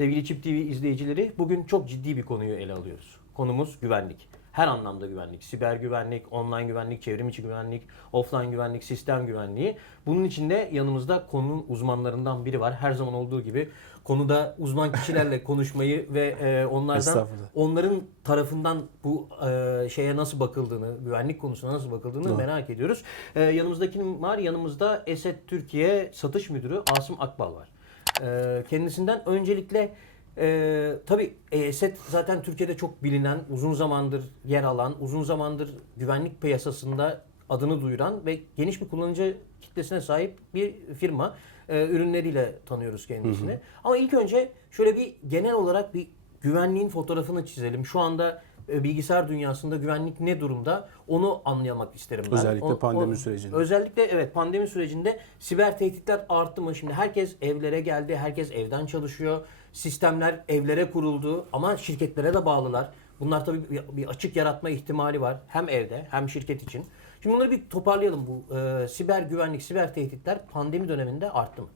Sevgili Çip TV izleyicileri bugün çok ciddi bir konuyu ele alıyoruz. Konumuz güvenlik. Her anlamda güvenlik. Siber güvenlik, online güvenlik, çevrim içi güvenlik, offline güvenlik, sistem güvenliği. Bunun içinde yanımızda konunun uzmanlarından biri var. Her zaman olduğu gibi konuda uzman kişilerle konuşmayı ve e, onlardan onların tarafından bu e, şeye nasıl bakıldığını, güvenlik konusuna nasıl bakıldığını Doğru. merak ediyoruz. E, yanımızda kim var? Yanımızda Eset Türkiye Satış Müdürü Asım Akbal var. E, kendisinden öncelikle e, tabii e, Esed zaten Türkiye'de çok bilinen, uzun zamandır yer alan, uzun zamandır güvenlik piyasasında adını duyuran ve geniş bir kullanıcı kitlesine sahip bir firma. E, ürünleriyle tanıyoruz kendisini. Ama ilk önce şöyle bir genel olarak bir güvenliğin fotoğrafını çizelim. Şu anda bilgisayar dünyasında güvenlik ne durumda onu anlamak isterim ben. Özellikle pandemi sürecinde. Özellikle evet pandemi sürecinde siber tehditler arttı mı? Şimdi herkes evlere geldi, herkes evden çalışıyor. Sistemler evlere kuruldu ama şirketlere de bağlılar. Bunlar tabii bir, bir açık yaratma ihtimali var. Hem evde hem şirket için. Şimdi bunları bir toparlayalım. Bu e, siber güvenlik, siber tehditler pandemi döneminde arttı mı?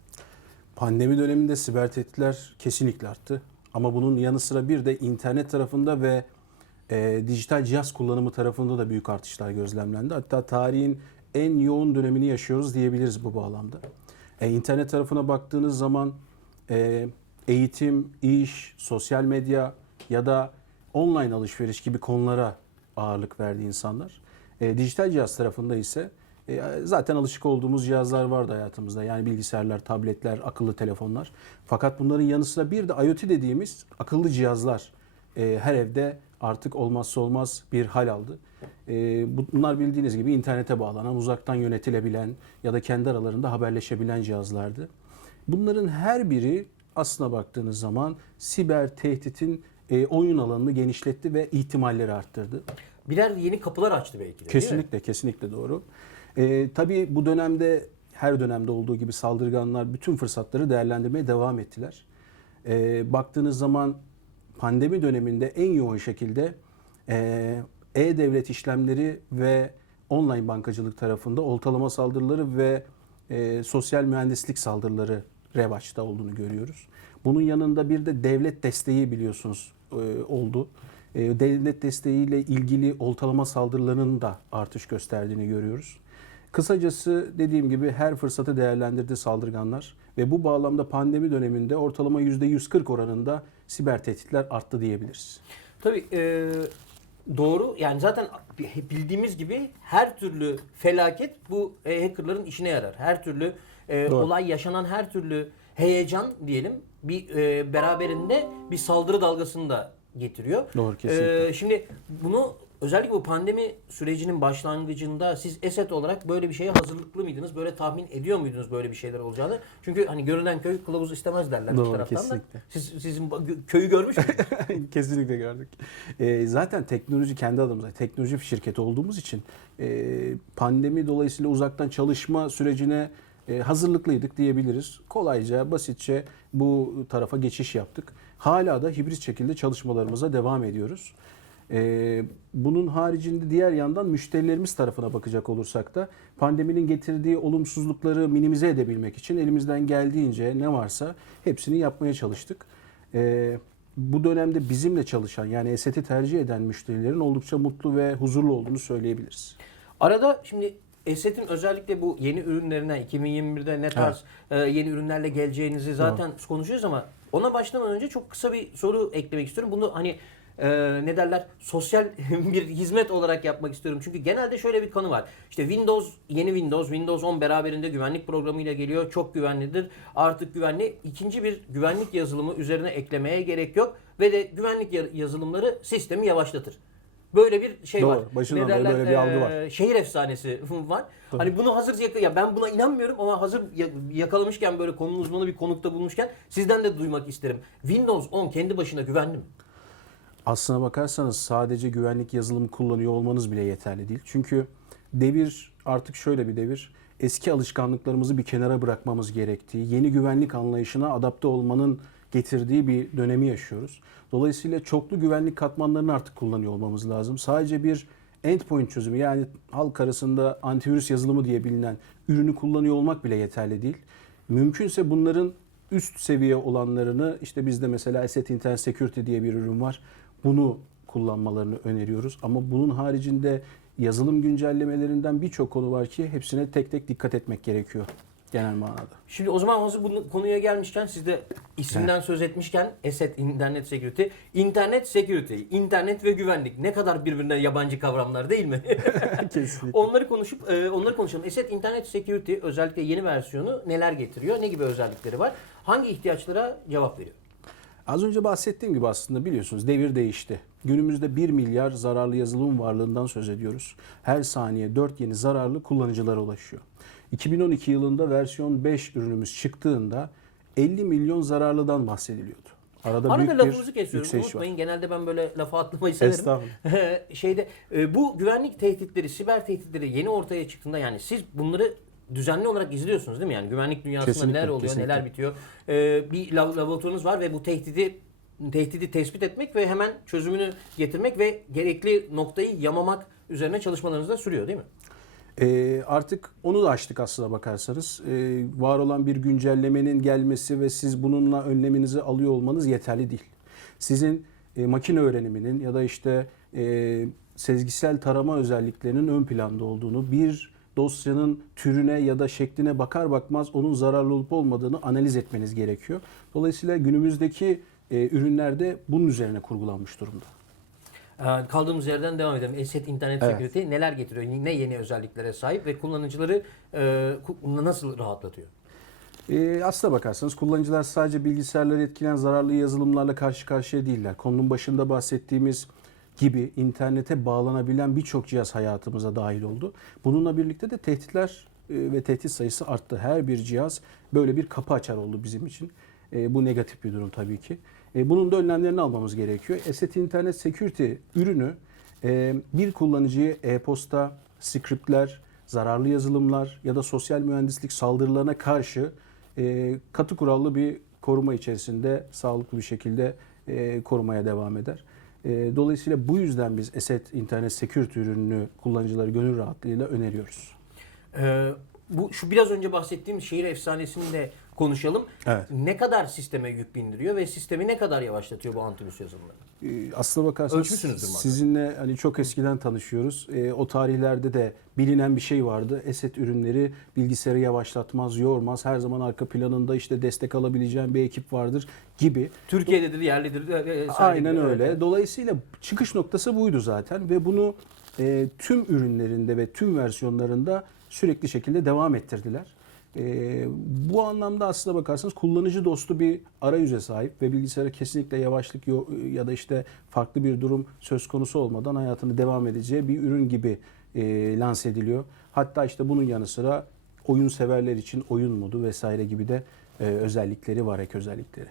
Pandemi döneminde siber tehditler kesinlikle arttı. Ama bunun yanı sıra bir de internet tarafında ve e, dijital cihaz kullanımı tarafında da büyük artışlar gözlemlendi. Hatta tarihin en yoğun dönemini yaşıyoruz diyebiliriz bu bağlamda. E, internet tarafına baktığınız zaman e, eğitim, iş, sosyal medya ya da online alışveriş gibi konulara ağırlık verdi insanlar. E, dijital cihaz tarafında ise e, zaten alışık olduğumuz cihazlar vardı hayatımızda. Yani bilgisayarlar, tabletler, akıllı telefonlar. Fakat bunların yanı sıra bir de IoT dediğimiz akıllı cihazlar e, her evde artık olmazsa olmaz bir hal aldı. E, bunlar bildiğiniz gibi internete bağlanan, uzaktan yönetilebilen ya da kendi aralarında haberleşebilen cihazlardı. Bunların her biri aslına baktığınız zaman siber tehditin e, oyun alanını genişletti ve ihtimalleri arttırdı. Birer yeni kapılar açtı belki de. Kesinlikle, kesinlikle doğru. Ee, tabii bu dönemde her dönemde olduğu gibi saldırganlar bütün fırsatları değerlendirmeye devam ettiler. Ee, baktığınız zaman pandemi döneminde en yoğun şekilde e, e-devlet işlemleri ve online bankacılık tarafında oltalama saldırıları ve e, sosyal mühendislik saldırıları revaçta olduğunu görüyoruz. Bunun yanında bir de devlet desteği biliyorsunuz e, oldu. E, devlet desteğiyle ilgili oltalama saldırılarının da artış gösterdiğini görüyoruz. Kısacası dediğim gibi her fırsatı değerlendirdi saldırganlar ve bu bağlamda pandemi döneminde ortalama %140 oranında siber tehditler arttı diyebiliriz. Tabii e, doğru. Yani zaten bildiğimiz gibi her türlü felaket bu e, hackerların işine yarar. Her türlü e, Doğru. olay yaşanan her türlü heyecan diyelim bir e, beraberinde bir saldırı dalgasını da getiriyor. Doğru, kesinlikle. E, şimdi bunu özellikle bu pandemi sürecinin başlangıcında siz ESET olarak böyle bir şeye hazırlıklı mıydınız? Böyle tahmin ediyor muydunuz böyle bir şeyler olacağını? Çünkü hani görünen köy kılavuz istemez derler bir Doğru, taraftan kesinlikle. da. Siz sizin köyü görmüş müydünüz? Kesinlikle gördük. Ee, zaten teknoloji kendi adımıza teknoloji şirketi olduğumuz için e, pandemi dolayısıyla uzaktan çalışma sürecine e, hazırlıklıydık diyebiliriz. Kolayca, basitçe bu tarafa geçiş yaptık. Hala da hibrit şekilde çalışmalarımıza devam ediyoruz. Ee, bunun haricinde diğer yandan müşterilerimiz tarafına bakacak olursak da pandeminin getirdiği olumsuzlukları minimize edebilmek için elimizden geldiğince ne varsa hepsini yapmaya çalıştık. Ee, bu dönemde bizimle çalışan yani ESET'i tercih eden müşterilerin oldukça mutlu ve huzurlu olduğunu söyleyebiliriz. Arada şimdi Eset'in özellikle bu yeni ürünlerine 2021'de ne tarz e, yeni ürünlerle geleceğinizi zaten konuşuyoruz ama ona başlamadan önce çok kısa bir soru eklemek istiyorum. Bunu hani e, ne derler sosyal bir hizmet olarak yapmak istiyorum. Çünkü genelde şöyle bir kanı var. İşte Windows yeni Windows Windows 10 beraberinde güvenlik programıyla geliyor. Çok güvenlidir. Artık güvenli. İkinci bir güvenlik yazılımı üzerine eklemeye gerek yok ve de güvenlik ya- yazılımları sistemi yavaşlatır. Böyle bir şey Doğru. var. Başından derler? böyle bir algı Ee, var. şehir efsanesi var. Hani bunu hazır yaka- ya ben buna inanmıyorum ama hazır ya- yakalamışken böyle konunun uzmanı bir konukta bulmuşken sizden de duymak isterim. Windows 10 kendi başına güvenli mi? Aslına bakarsanız sadece güvenlik yazılımı kullanıyor olmanız bile yeterli değil. Çünkü devir artık şöyle bir devir. Eski alışkanlıklarımızı bir kenara bırakmamız gerektiği, yeni güvenlik anlayışına adapte olmanın getirdiği bir dönemi yaşıyoruz. Dolayısıyla çoklu güvenlik katmanlarını artık kullanıyor olmamız lazım. Sadece bir endpoint çözümü yani halk arasında antivirüs yazılımı diye bilinen ürünü kullanıyor olmak bile yeterli değil. Mümkünse bunların üst seviye olanlarını işte bizde mesela Asset Internet Security diye bir ürün var. Bunu kullanmalarını öneriyoruz. Ama bunun haricinde yazılım güncellemelerinden birçok konu var ki hepsine tek tek dikkat etmek gerekiyor genel manada. Şimdi o zaman hazır bu konuya gelmişken siz de isimden söz etmişken Asset Internet Security, Internet Security, internet ve güvenlik ne kadar birbirine yabancı kavramlar değil mi? Kesinlikle. onları konuşup e, onları konuşalım. Asset Internet Security özellikle yeni versiyonu neler getiriyor? Ne gibi özellikleri var? Hangi ihtiyaçlara cevap veriyor? Az önce bahsettiğim gibi aslında biliyorsunuz devir değişti. Günümüzde 1 milyar zararlı yazılım varlığından söz ediyoruz. Her saniye 4 yeni zararlı kullanıcılara ulaşıyor. 2012 yılında versiyon 5 ürünümüz çıktığında 50 milyon zararlıdan bahsediliyordu. Arada Arada büyük lafınızı bir kesiyorum. yükseliş var. Unutmayın genelde ben böyle lafa atlamayı severim. Estağfurullah. Şeyde e, bu güvenlik tehditleri, siber tehditleri yeni ortaya çıktığında yani siz bunları düzenli olarak izliyorsunuz değil mi? Yani güvenlik dünyasında Kesinlikle, neler oluyor, kesinlikle. neler bitiyor. E, bir laboratuvarınız var ve bu tehdidi tehdidi tespit etmek ve hemen çözümünü getirmek ve gerekli noktayı yamamak üzerine çalışmalarınız da sürüyor değil mi? Ee, artık onu da açtık aslına bakarsanız. Ee, var olan bir güncellemenin gelmesi ve siz bununla önleminizi alıyor olmanız yeterli değil. Sizin e, makine öğreniminin ya da işte e, sezgisel tarama özelliklerinin ön planda olduğunu, bir dosyanın türüne ya da şekline bakar bakmaz onun zararlı olup olmadığını analiz etmeniz gerekiyor. Dolayısıyla günümüzdeki e, ürünlerde bunun üzerine kurgulanmış durumda. Ee, Kaldığımız yerden devam edelim. Asset Internet Evet. Security neler getiriyor? Ne yeni özelliklere sahip ve kullanıcıları e, nasıl rahatlatıyor? E, aslına bakarsanız kullanıcılar sadece bilgisayarları etkileyen zararlı yazılımlarla karşı karşıya değiller. Konunun başında bahsettiğimiz gibi internete bağlanabilen birçok cihaz hayatımıza dahil oldu. Bununla birlikte de tehditler e, ve tehdit sayısı arttı. Her bir cihaz böyle bir kapı açar oldu bizim için. E, bu negatif bir durum tabii ki. E, bunun da önlemlerini almamız gerekiyor. Asset Internet Security ürünü bir kullanıcıyı e-posta, scriptler, zararlı yazılımlar ya da sosyal mühendislik saldırılarına karşı katı kurallı bir koruma içerisinde sağlıklı bir şekilde korumaya devam eder. E, dolayısıyla bu yüzden biz Asset Internet Security ürününü kullanıcılara gönül rahatlığıyla öneriyoruz. Ee, bu şu biraz önce bahsettiğim şehir efsanesini de konuşalım. Evet. Ne kadar sisteme yük bindiriyor ve sistemi ne kadar yavaşlatıyor bu antivirüs yazılımları? E, Aslına bakarsanız sizinle hani çok eskiden tanışıyoruz. E, o tarihlerde de bilinen bir şey vardı. Asset ürünleri bilgisayarı yavaşlatmaz, yormaz. Her zaman arka planında işte destek alabileceğin bir ekip vardır gibi. Türkiye'dedir, yerlidir. e, Aynen öyle. Evet. Dolayısıyla çıkış noktası buydu zaten ve bunu e, tüm ürünlerinde ve tüm versiyonlarında sürekli şekilde devam ettirdiler. E, bu anlamda aslına bakarsanız kullanıcı dostu bir arayüze sahip ve bilgisayara kesinlikle yavaşlık ya da işte farklı bir durum söz konusu olmadan hayatını devam edeceği bir ürün gibi e, lanse ediliyor. Hatta işte bunun yanı sıra oyun severler için oyun modu vesaire gibi de e, özellikleri var, ek özellikleri.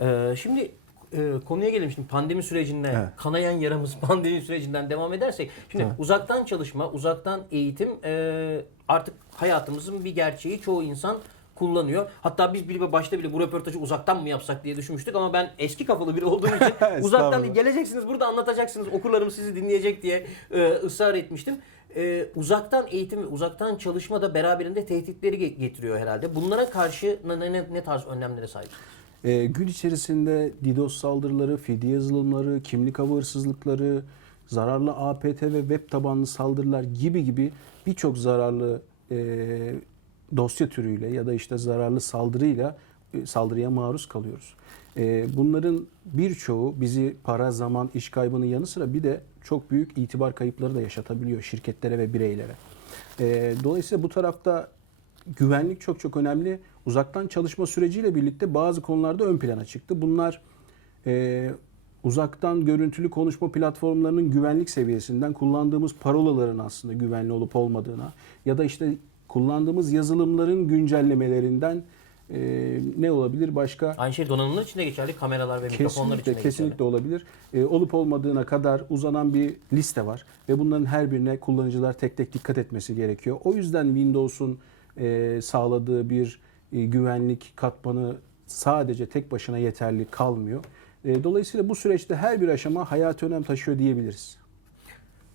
Ee, şimdi e, konuya gelelim şimdi pandemi sürecinden Evet. kanayan yaramız pandemi sürecinden devam edersek şimdi Evet. uzaktan çalışma uzaktan eğitim e, artık hayatımızın bir gerçeği çoğu insan kullanıyor. Hatta biz bile başta bile bu röportajı uzaktan mı yapsak diye düşünmüştük ama ben eski kafalı biri olduğum için uzaktan değil geleceksiniz burada anlatacaksınız okurlarım sizi dinleyecek diye e, ısrar etmiştim. E, uzaktan eğitim ve uzaktan çalışma da beraberinde tehditleri ge- getiriyor herhalde. Bunlara karşı ne, ne, ne tarz önlemlere sahip? E, gün içerisinde DDoS saldırıları, fidye yazılımları, kimlik avı hırsızlıkları, zararlı APT ve web tabanlı saldırılar gibi gibi birçok zararlı e, dosya türüyle ya da işte zararlı saldırıyla e, saldırıya maruz kalıyoruz. E, bunların birçoğu bizi para, zaman, iş kaybının yanı sıra bir de çok büyük itibar kayıpları da yaşatabiliyor şirketlere ve bireylere. E, dolayısıyla bu tarafta güvenlik çok çok önemli. Uzaktan çalışma süreciyle birlikte bazı konularda ön plana çıktı. Bunlar e, uzaktan görüntülü konuşma platformlarının güvenlik seviyesinden kullandığımız parolaların aslında güvenli olup olmadığına ya da işte kullandığımız yazılımların güncellemelerinden e, ne olabilir başka? Aynı şey donanımlar için de geçerli, kameralar ve mikrofonlar için Kesinlikle, de kesinlikle geçerli. olabilir. E, olup olmadığına kadar uzanan bir liste var ve bunların her birine kullanıcılar tek tek dikkat etmesi gerekiyor. O yüzden Windows'un e, sağladığı bir e, güvenlik katmanı sadece tek başına yeterli kalmıyor. E, dolayısıyla bu süreçte her bir aşama hayati önem taşıyor diyebiliriz.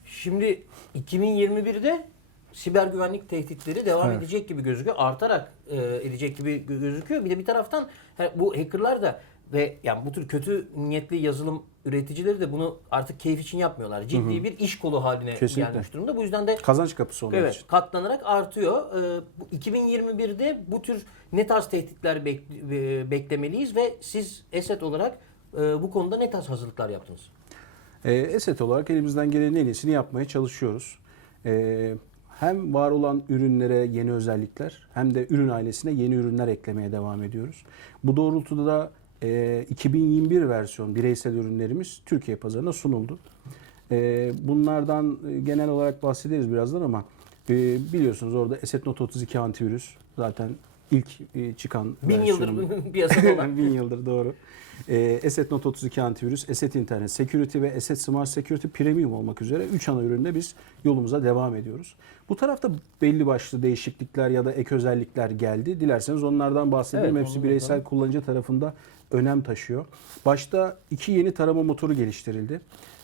Şimdi 2021'de siber güvenlik tehditleri devam Evet. edecek gibi gözüküyor. Artarak e, edecek gibi gö- gözüküyor. Bir de bir taraftan bu hackerlar da ve yani bu tür kötü niyetli yazılım üreticileri de bunu artık keyif için yapmıyorlar. Ciddi bir iş kolu haline Kesinlikle. gelmiş durumda. Bu yüzden de Kazanç kapısı onlar Evet, için. katlanarak artıyor. Ee, bu 2021'de bu tür ne tarz tehditler bek- e, beklemeliyiz ve siz ESET olarak e, bu konuda ne tarz hazırlıklar yaptınız? E, Eset olarak elimizden gelenin en iyisini yapmaya çalışıyoruz. E, hem var olan ürünlere yeni özellikler hem de ürün ailesine yeni ürünler eklemeye devam ediyoruz. Bu doğrultuda da e, 2021 versiyon bireysel ürünlerimiz Türkiye pazarına sunuldu. E, bunlardan e, genel olarak bahsederiz birazdan ama e, biliyorsunuz orada Eset Note 32 antivirüs zaten ilk e, çıkan Bin versiyonu. yıldır piyasada olan. Bin yıldır doğru. Ee, Asset Note 32 antivirüs, Asset Internet Security ve Asset Smart Security Premium olmak üzere 3 ana üründe biz yolumuza devam ediyoruz. Bu tarafta belli başlı değişiklikler ya da ek özellikler geldi. Dilerseniz onlardan bahsedelim. Evet, Hepsi bireysel kullanıcı tarafında önem taşıyor. Başta iki yeni tarama motoru geliştirildi.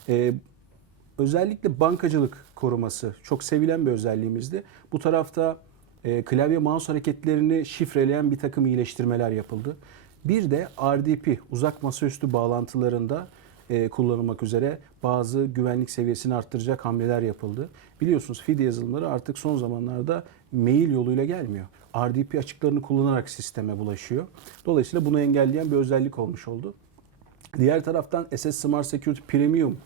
Ee, özellikle bankacılık koruması çok sevilen bir özelliğimizdi. Bu tarafta e, klavye mouse hareketlerini şifreleyen bir takım iyileştirmeler yapıldı. Bir de RDP uzak masaüstü bağlantılarında e, kullanılmak üzere bazı güvenlik seviyesini arttıracak hamleler yapıldı. Biliyorsunuz FIDE yazılımları artık son zamanlarda mail yoluyla gelmiyor. RDP açıklarını kullanarak sisteme bulaşıyor. Dolayısıyla bunu engelleyen bir özellik olmuş oldu. Diğer taraftan SS Smart Security Premium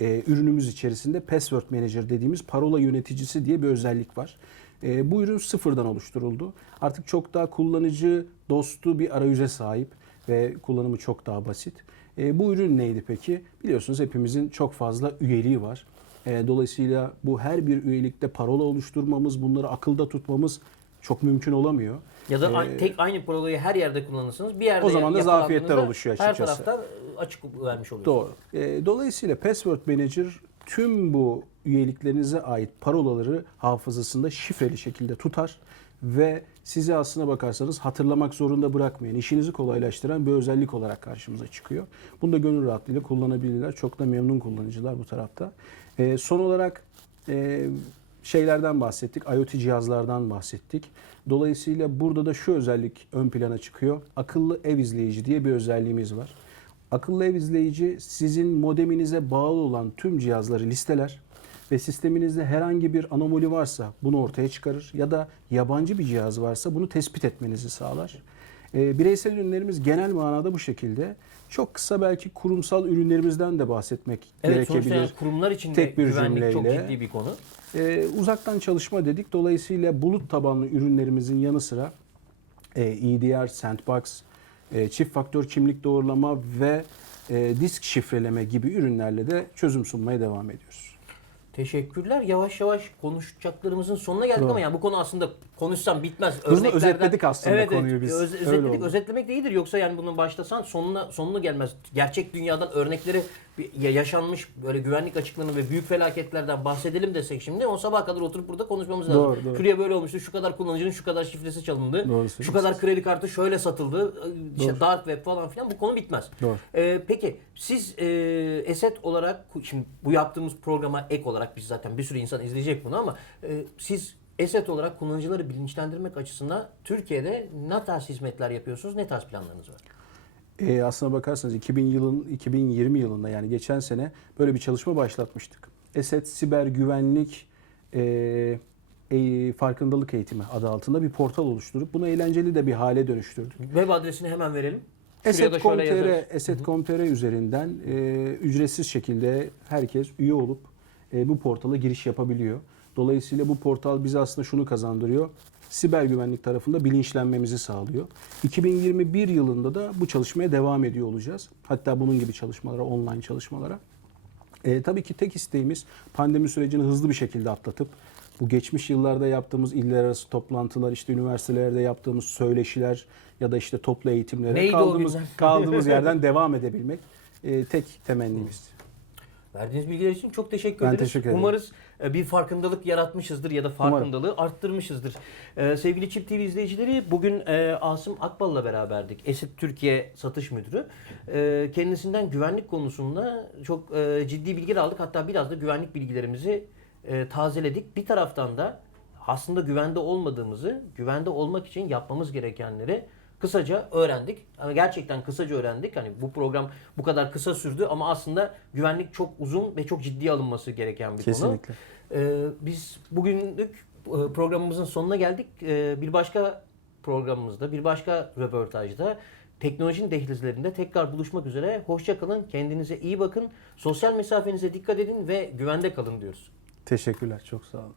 e, ürünümüz içerisinde Password Manager dediğimiz parola yöneticisi diye bir özellik var. E, bu ürün sıfırdan oluşturuldu. Artık çok daha kullanıcı dostu bir arayüze sahip ve kullanımı çok daha basit. E, bu ürün neydi peki? Biliyorsunuz hepimizin çok fazla üyeliği var. E, dolayısıyla bu her bir üyelikte parola oluşturmamız, bunları akılda tutmamız çok mümkün olamıyor. Ya da Ee, tek aynı parolayı her yerde kullanırsanız bir yerde O zaman da zafiyetler oluşuyor açıkçası. Her tarafta açık vermiş oluyorsunuz. Doğru. E, dolayısıyla Password Manager tüm bu üyeliklerinize ait parolaları hafızasında şifreli şekilde tutar ve sizi aslına bakarsanız hatırlamak zorunda bırakmayan, işinizi kolaylaştıran bir özellik olarak karşımıza çıkıyor. Bunu da gönül rahatlığıyla kullanabilirler. Çok da memnun kullanıcılar bu tarafta. E, son olarak e, şeylerden bahsettik, IoT cihazlardan bahsettik. Dolayısıyla burada da şu özellik ön plana çıkıyor. Akıllı ev izleyici diye bir özelliğimiz var. Akıllı ev izleyici sizin modeminize bağlı olan tüm cihazları listeler ve sisteminizde herhangi bir anomali varsa bunu ortaya çıkarır ya da yabancı bir cihaz varsa bunu tespit etmenizi sağlar. Ee, bireysel ürünlerimiz genel manada bu şekilde. Çok kısa belki kurumsal ürünlerimizden de bahsetmek Evet gerekebilir. yani kurumlar için de Tek bir güvenlik çok cümleyle. ciddi bir konu. Ee, uzaktan çalışma dedik. Dolayısıyla bulut tabanlı ürünlerimizin yanı sıra e, EDR, Sandbox, e, çift faktör kimlik doğrulama ve e, disk şifreleme gibi ürünlerle de çözüm sunmaya devam ediyoruz. Teşekkürler. Yavaş yavaş konuşacaklarımızın sonuna geldik Doğru. ama yani bu konu aslında konuşsam bitmez. Hızlı Örneklerden- özetledik aslında evet, konuyu biz. öz- özetledik. Özetlemek de iyidir. Yoksa yani bunu başlasan sonuna sonuna gelmez. Gerçek dünyadan örnekleri bir- ya- yaşanmış böyle güvenlik açıklarını ve büyük felaketlerden bahsedelim desek şimdi on sabah kadar oturup burada konuşmamız lazım. Doğru, doğru. Şuraya böyle olmuştu. Şu kadar kullanıcının şu kadar şifresi çalındı. Doğru şu kadar kredi kartı şöyle satıldı. İşte Doğru. dark web falan filan bu konu bitmez. Doğru. Ee, peki siz e, Eset olarak şimdi bu yaptığımız programa ek olarak biz zaten bir sürü insan izleyecek bunu ama e, siz Eset olarak kullanıcıları bilinçlendirmek açısından Türkiye'de ne tarz hizmetler yapıyorsunuz? Ne tarz planlarınız var? E, aslına bakarsanız 2000 yılın 2020 yılında yani geçen sene böyle bir çalışma başlatmıştık. ESET Siber Güvenlik e, e, Farkındalık Eğitimi adı altında bir portal oluşturup bunu eğlenceli de bir hale dönüştürdük. Web adresini hemen verelim. Eset.com.tr. Eset.com.tr üzerinden e, ücretsiz şekilde herkes üye olup e, bu portala giriş yapabiliyor. Dolayısıyla bu portal bize aslında şunu kazandırıyor. Siber güvenlik tarafında bilinçlenmemizi sağlıyor. 2021 yılında da bu çalışmaya devam ediyor olacağız. Hatta bunun gibi çalışmalara, online çalışmalara. E, tabii ki tek isteğimiz pandemi sürecini hızlı bir şekilde atlatıp bu geçmiş yıllarda yaptığımız iller arası toplantılar, işte üniversitelerde yaptığımız söyleşiler ya da işte toplu eğitimlere Neydi kaldığımız kaldığımız yerden devam edebilmek e, tek temennimiz. Verdiğiniz bilgiler için çok teşekkür Ben ederiz. teşekkür ederim. Umarız e, bir farkındalık yaratmışızdır ya da farkındalığı arttırmışızdır. Ee, sevgili Çift TV izleyicileri bugün e, Asım Akbal'la beraberdik. Esit Türkiye Satış Müdürü. E, kendisinden güvenlik konusunda çok e, ciddi bilgiler aldık. Hatta biraz da güvenlik bilgilerimizi e, tazeledik. Bir taraftan da aslında güvende olmadığımızı, güvende olmak için yapmamız gerekenleri kısaca öğrendik. Ama gerçekten kısaca öğrendik. Hani bu program bu kadar kısa sürdü ama aslında güvenlik çok uzun ve çok ciddiye alınması gereken bir konu. Kesinlikle. Ee, biz bugünlük e, programımızın sonuna geldik. Ee, bir başka programımızda, bir başka röportajda teknolojinin dehlizlerinde tekrar buluşmak üzere. Hoşça kalın, kendinize iyi bakın, sosyal mesafenize dikkat edin ve güvende kalın diyoruz. Teşekkürler. Çok sağ olun.